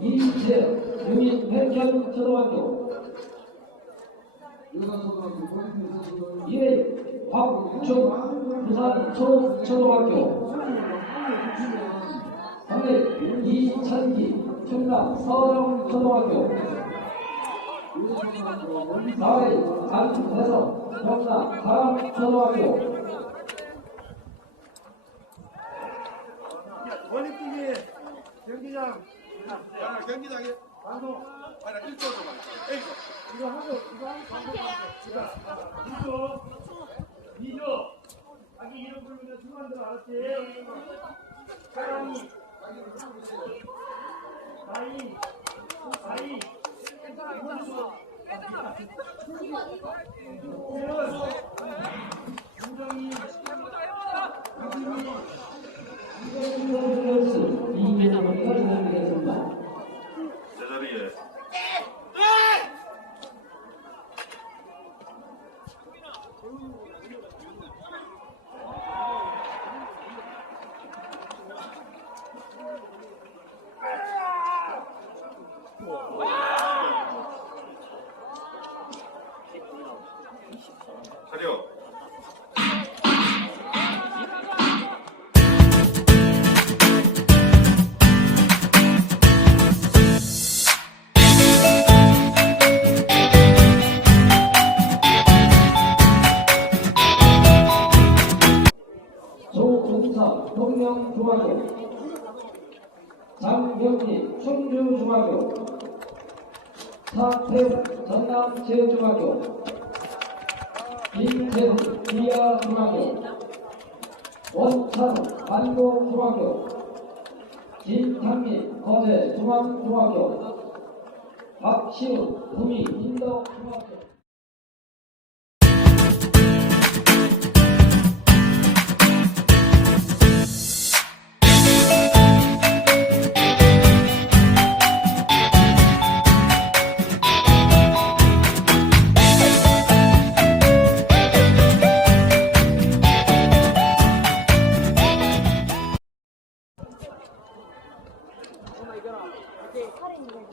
이채 유민백현 초등학교 예 곽충 부산 초 초등학교 삼회 이찬기 충남 서영 초등학교 사회 안태석 경남 사람 초등학교 원리뛰기 경기장. 야, 경기장에. 방송 아니 1조 좀 하자. 에이조. 이거 하고 이거 하고 방송 자. 1조 2조. 자기 이름 부르면 중간대로 알았지? 사랑이. 나이. 나이. 김정희 Thank you. 동명중학교 장경리 충주중학교 사태우 전남제중학교 김태훈 기아중학교 원찬 반고중학교 김탄민 거제중앙중학교 박시우 구미 인덕중학교 엄마 이겨라. 오케이. 팔에 있는